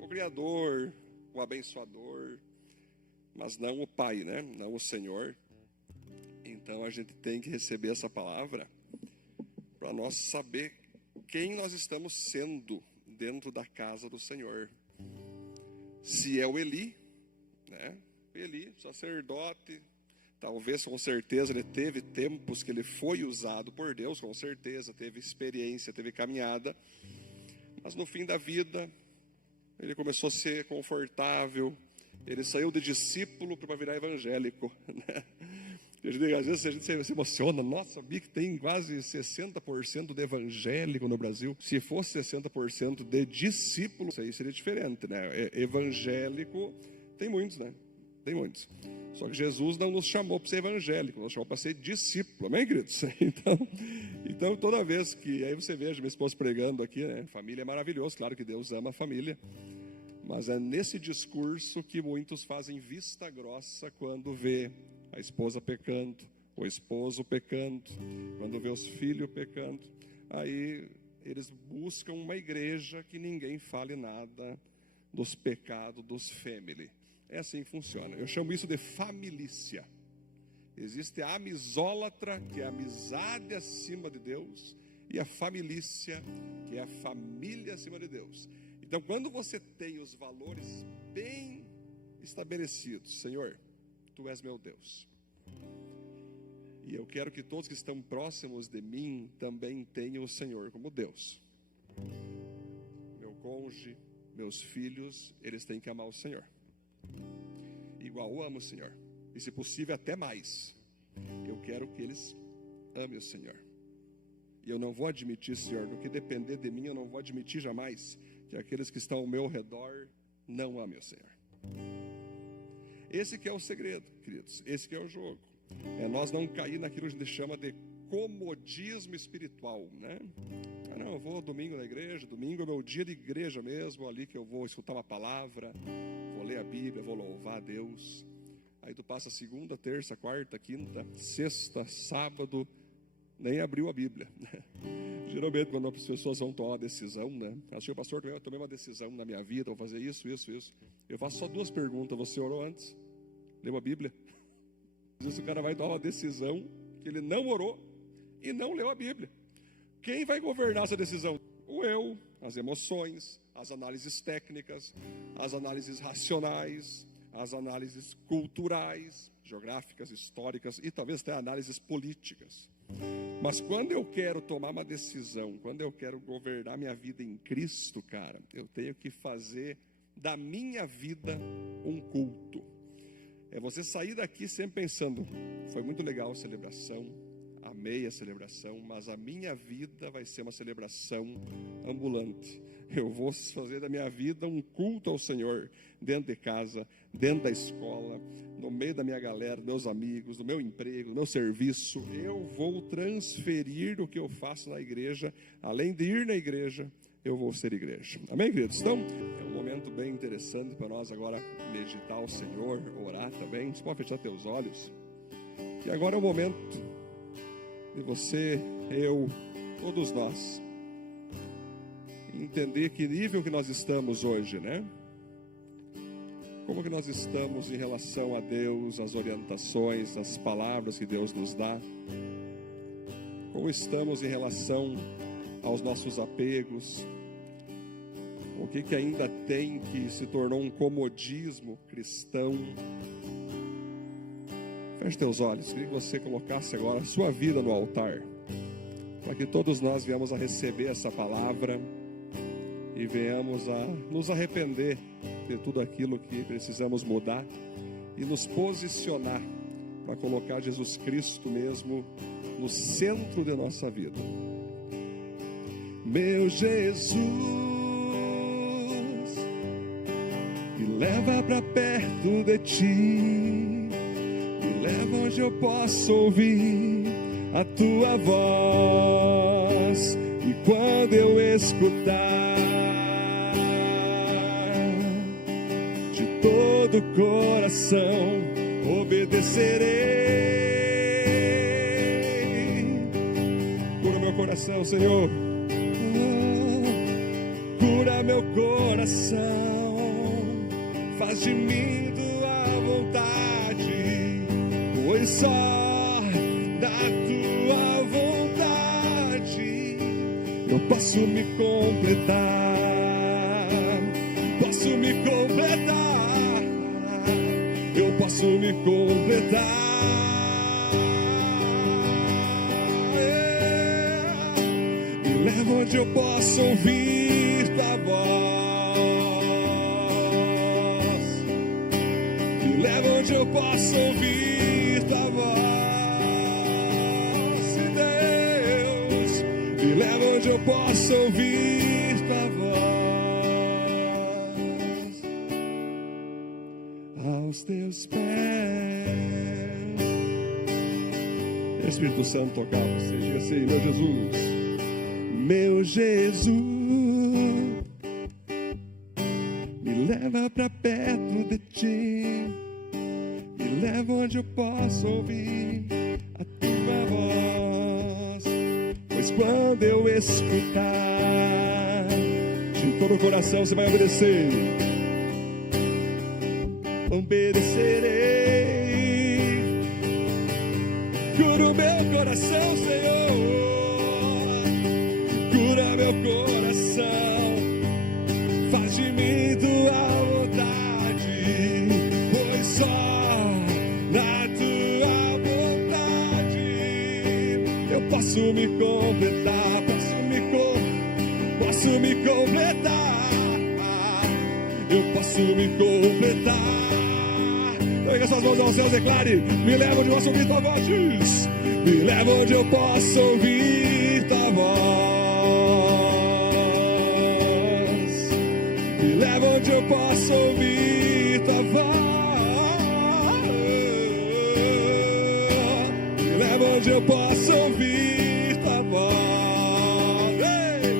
o Criador, o abençoador, mas não o Pai, né? Não o Senhor. Então a gente tem que receber essa palavra para nós saber quem nós estamos sendo dentro da casa do Senhor. Se é o Eli, né? Eli, sacerdote, talvez com certeza ele teve tempos que ele foi usado por Deus, com certeza, teve experiência, teve caminhada, mas no fim da vida ele começou a ser confortável. Ele saiu de discípulo para virar evangélico, né? Às vezes a gente se emociona. Nossa, sabia que tem quase 60% de evangélico no Brasil. Se fosse 60% de discípulo, isso aí seria diferente, né? Evangélico, tem muitos, né? Tem muitos. Só que Jesus não nos chamou para ser evangélico, nos chamou para ser discípulo, amém, queridos? Então toda vez que, aí você veja minha esposa pregando aqui, né? Família é maravilhoso, claro que Deus ama a família. Mas é nesse discurso que muitos fazem vista grossa quando vê a esposa pecando, o esposo pecando, quando vê os filhos pecando. Aí eles buscam uma igreja que ninguém fale nada dos pecados dos family. É assim que funciona. Eu chamo isso de familícia. Existe a amizólatra, que é a amizade acima de Deus, e a familícia, que é a família acima de Deus. Então, quando você tem os valores bem estabelecidos, Senhor, Tu és meu Deus, e eu quero que todos que estão próximos de mim também tenham o Senhor como Deus. Meu cônjuge, meus filhos, eles têm que amar o Senhor, igual eu amo o Senhor, e se possível até mais. Eu quero que eles amem o Senhor, e eu não vou admitir, Senhor, no que depender de mim, eu não vou admitir jamais que aqueles que estão ao meu redor não amem o Senhor. Esse que é o segredo, queridos. Esse que é o jogo. É nós não cair naquilo que a gente chama de comodismo espiritual, né? Não, eu vou domingo na igreja, domingo é meu dia de igreja mesmo, ali que eu vou escutar uma palavra, vou ler a Bíblia, vou louvar a Deus. Aí tu passa segunda, terça, quarta, quinta, sexta, sábado, nem abriu a Bíblia. Geralmente quando as pessoas vão tomar uma decisão, né? Assim, pastor, eu tomei uma decisão na minha vida, vou fazer isso. Eu faço só 2 perguntas, você orou antes? Leu a Bíblia? Às vezes o cara vai tomar uma decisão que ele não orou e não leu a Bíblia. Quem vai governar essa decisão? O eu, as emoções, as análises técnicas, as análises racionais, as análises culturais, geográficas, históricas e talvez até análises políticas. Mas quando eu quero tomar uma decisão, quando eu quero governar minha vida em Cristo, cara, eu tenho que fazer da minha vida um culto. É você sair daqui sempre pensando, foi muito legal a celebração, amei a celebração, mas a minha vida vai ser uma celebração ambulante. Eu vou fazer da minha vida um culto ao Senhor, dentro de casa, dentro da escola, no meio da minha galera, meus amigos, do meu emprego, do meu serviço. Eu vou transferir o que eu faço na igreja, além de ir na igreja, eu vou ser igreja. Amém, queridos? Então, é um momento bem interessante para nós agora meditar ao Senhor, orar também. Você pode fechar teus olhos. E agora é o momento de você, eu, todos nós, entender que nível que nós estamos hoje, né? Como que nós estamos em relação a Deus, as orientações, as palavras que Deus nos dá? Como estamos em relação aos nossos apegos? O que ainda tem que se tornou um comodismo cristão? Feche teus olhos, queria que você colocasse agora a sua vida no altar, para que todos nós venhamos a receber essa palavra e venhamos a nos arrepender de tudo aquilo que precisamos mudar e nos posicionar para colocar Jesus Cristo mesmo no centro de nossa vida. Meu Jesus, me leva para perto de ti, me leva onde eu posso ouvir a tua voz, e quando eu escutar, de todo o coração obedecerei. Cura meu coração, Senhor, cura meu coração, faz de mim tua vontade, pois só da tua vontade eu posso me completar, posso me completar, eu posso me completar. Me leva onde eu posso ouvir tua voz, me leva onde eu posso ouvir tua voz, Deus, me leva onde eu posso ouvir tua voz, aos teus pés. Espírito Santo, tocar você, diga assim: meu Jesus, meu Jesus, me leva pra perto de ti, me leva onde eu posso ouvir a tua voz, pois quando eu escutar, de todo o coração você vai obedecer, obedecerei. Cura o meu coração, Senhor, cura meu coração, faz de mim tua vontade, pois só na tua vontade eu posso me completar, posso me completar, eu posso me completar. Pega essas mãos aos céus, declare: me leva onde eu posso ouvir tua voz, diz. Me leva onde eu posso ouvir tua voz, me leva onde eu posso ouvir tua voz, me leva onde eu posso ouvir tua voz, ei.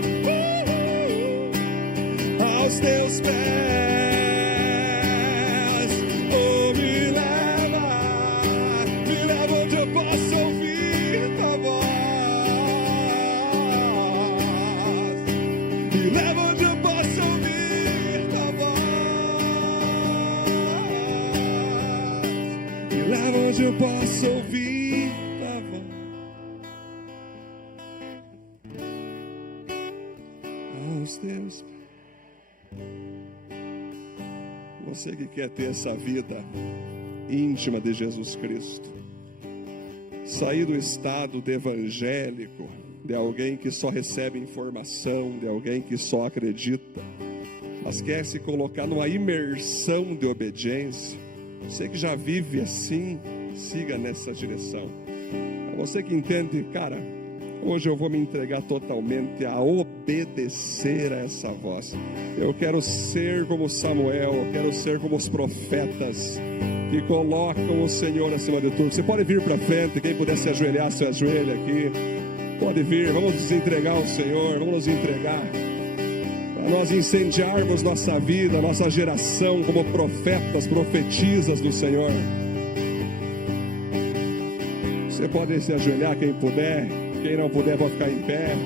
Me leva onde eu possa ouvir tua voz. Me leva onde eu possa ouvir tua voz. Aos teus. Você que quer ter essa vida íntima de Jesus Cristo, sair do estado de evangélico, de alguém que só recebe informação, de alguém que só acredita, mas quer se colocar numa imersão de obediência. Você que já vive assim, siga nessa direção. Você que entende, cara, hoje eu vou me entregar totalmente a obedecer a essa voz. Eu quero ser como Samuel, eu quero ser como os profetas que colocam o Senhor acima de tudo. Você pode vir para frente, quem puder se ajoelhar, se ajoelha aqui. Pode vir, vamos nos entregar ao Senhor, vamos nos entregar. Para nós incendiarmos nossa vida, nossa geração como profetas, profetisas do Senhor. Você pode se ajoelhar, quem puder. Quem não puder, pode ficar em pé.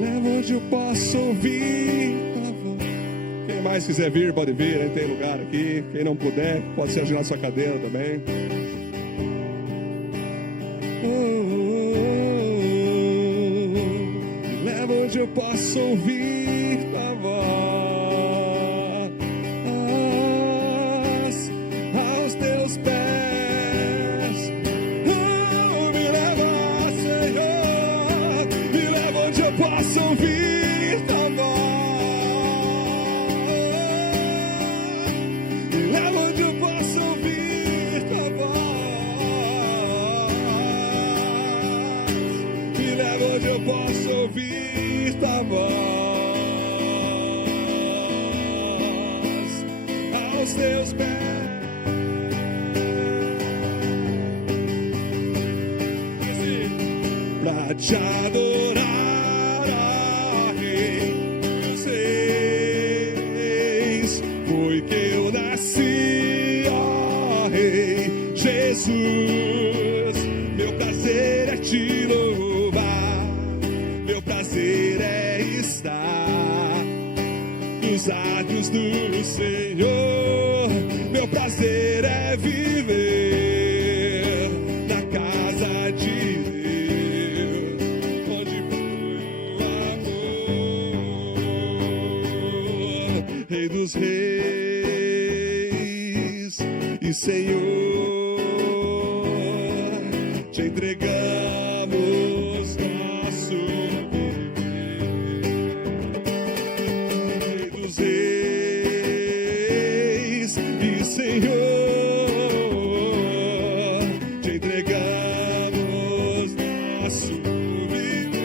Leva onde eu posso ouvir. Quem mais quiser vir, pode vir. Hein? Tem lugar aqui. Quem não puder, pode se ajoelhar na sua cadeira também. Leva onde eu posso ouvir tua voz. Posso ouvir tua voz. Me leva onde eu posso ouvir tua voz. Me leva onde eu posso ouvir tua voz. Aos teus pés. Pra te adorar. Jesus, meu prazer é te louvar, meu prazer é estar nos átrios do Senhor, meu prazer é viver na casa de Deus, onde foi o amor, Rei dos Reis e Senhor. Te entregamos nosso Rei dos Reis e Senhor. Te entregamos nosso viver.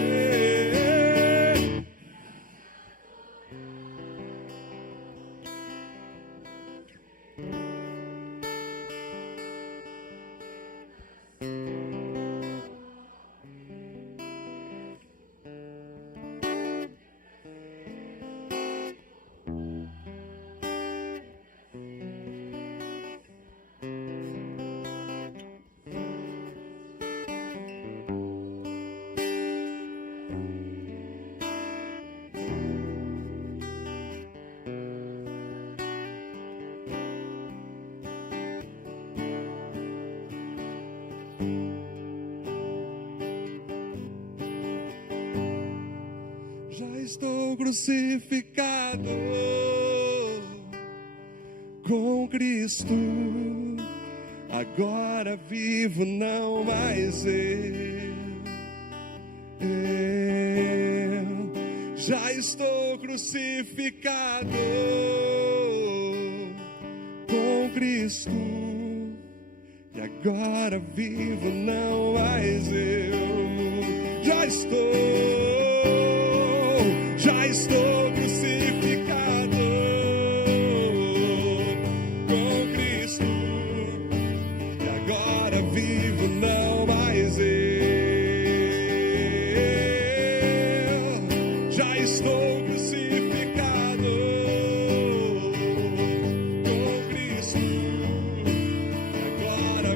Estou crucificado com Cristo, agora vivo não mais eu já estou crucificado com Cristo, e agora vivo não mais eu, já estou crucificado com Cristo, e agora vivo não mais eu, já estou crucificado com Cristo, e agora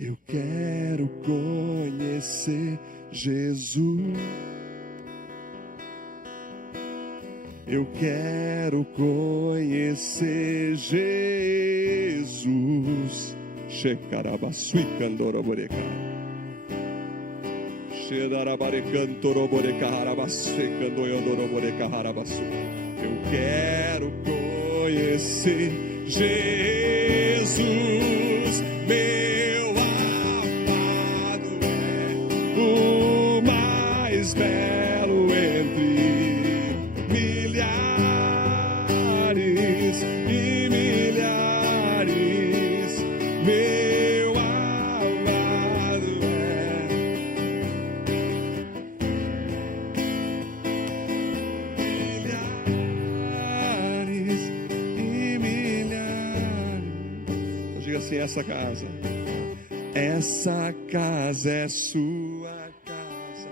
Eu quero conhecer Jesus. Eu quero conhecer Jesus. Shekarabassui candoroboreka. Shedarabarecantoroboreka harabassui candoyondoroboreka harabassui. Eu quero conhecer Jesus, meu amado é o mais belo entre milhares e milhares. Meu amado é milhares e milhares. Diga assim: essa casa é sua casa.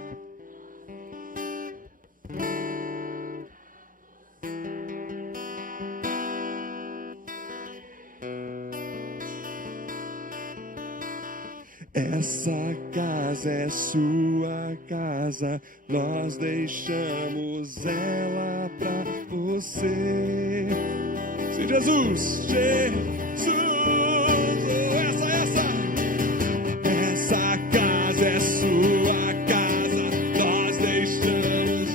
Essa casa é sua casa, nós deixamos ela pra você. Sim, Jesus, Jesus. Essa casa é sua casa, nós deixamos.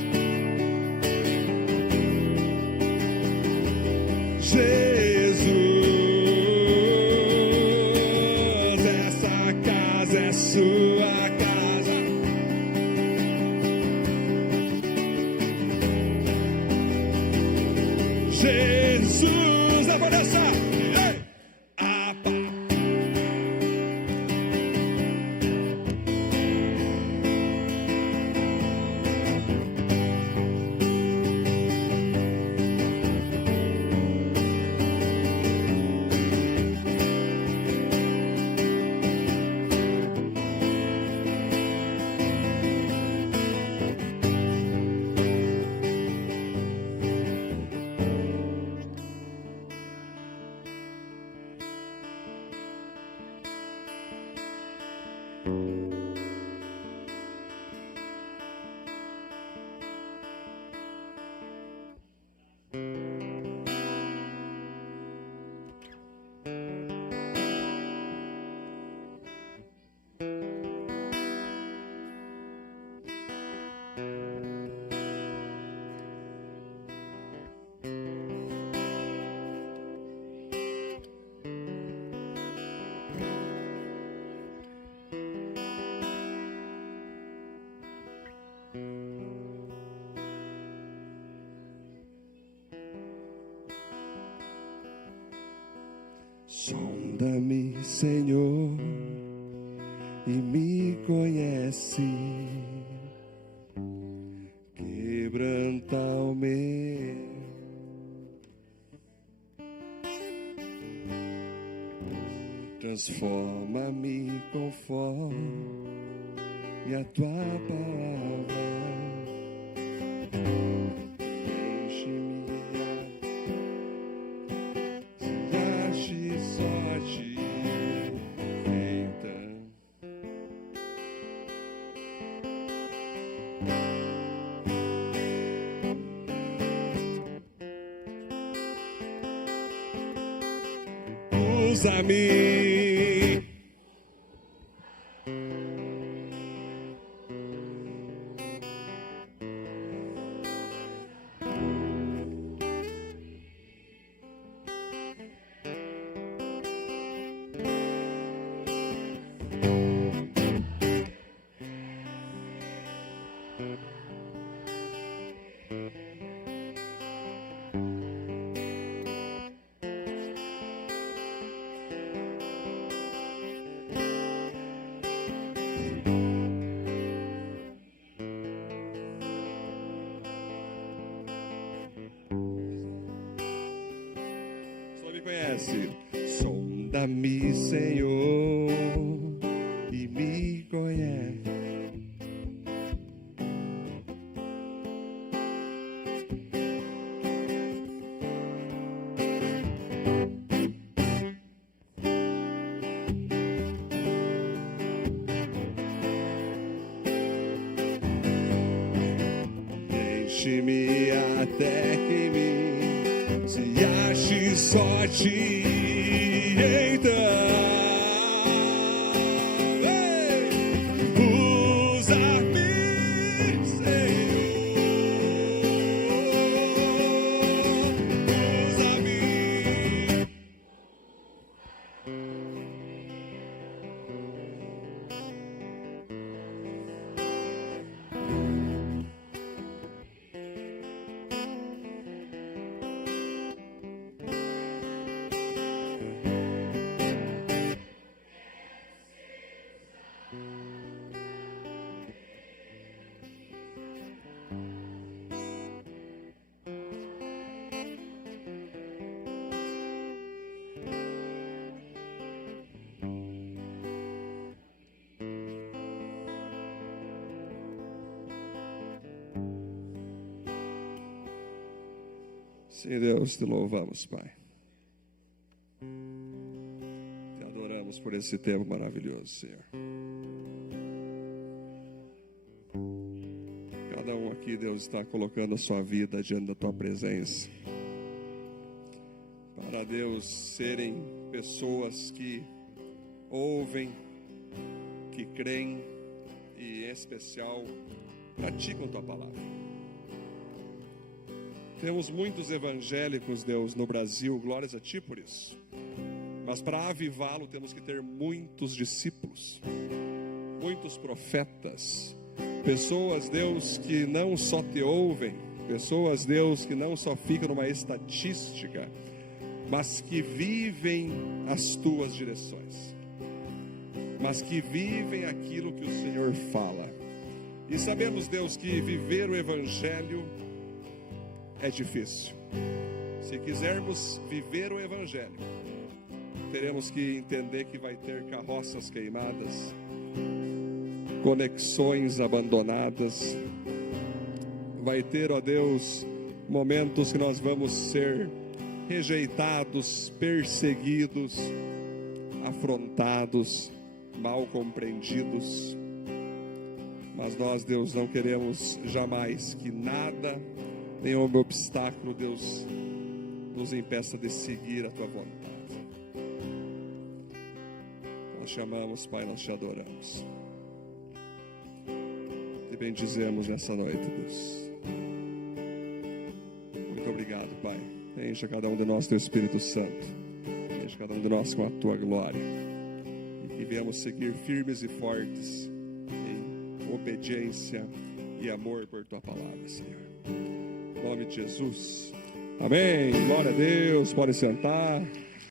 Jesus, essa casa é sua casa. Jesus, apareça! Sonda-me, Senhor, e me conhece. Quebranta o meu. Transforma-me conforme a tua palavra. Usa-me. Usa-me, Senhor, e me conhece. Enche-me até que em mim se ache só ti, então usa-me, Senhor, usa-me. Sim, Deus, te louvamos, Pai. Te adoramos por esse tempo maravilhoso, Senhor. Cada um aqui, Deus, está colocando a sua vida diante da tua presença. Para, Deus, serem pessoas que ouvem, que creem e, em especial, praticam tua palavra. Temos muitos evangélicos, Deus, no Brasil, glórias a Ti por isso. Mas para avivá-lo temos que ter muitos discípulos, muitos profetas, pessoas, Deus, que não só te ouvem, pessoas, Deus, que não só ficam numa estatística, mas que vivem as Tuas direções, mas que vivem aquilo que o Senhor fala. E sabemos, Deus, que viver o Evangelho é difícil. Se quisermos viver o Evangelho, teremos que entender que vai ter carroças queimadas, conexões abandonadas, vai ter, ó Deus, momentos que nós vamos ser rejeitados, perseguidos, afrontados, mal compreendidos. Mas nós, Deus, não queremos jamais que nada, nenhum obstáculo, Deus, nos impeça de seguir a Tua vontade. Nós te amamos, Pai, nós te adoramos. Te bendizemos nessa noite, Deus. Muito obrigado, Pai. Encha cada um de nós Teu Espírito Santo. Encha cada um de nós com a Tua glória. E que venhamos seguir firmes e fortes em obediência e amor por Tua palavra, Senhor. Em nome de Jesus. Amém. Glória a Deus. Pode sentar.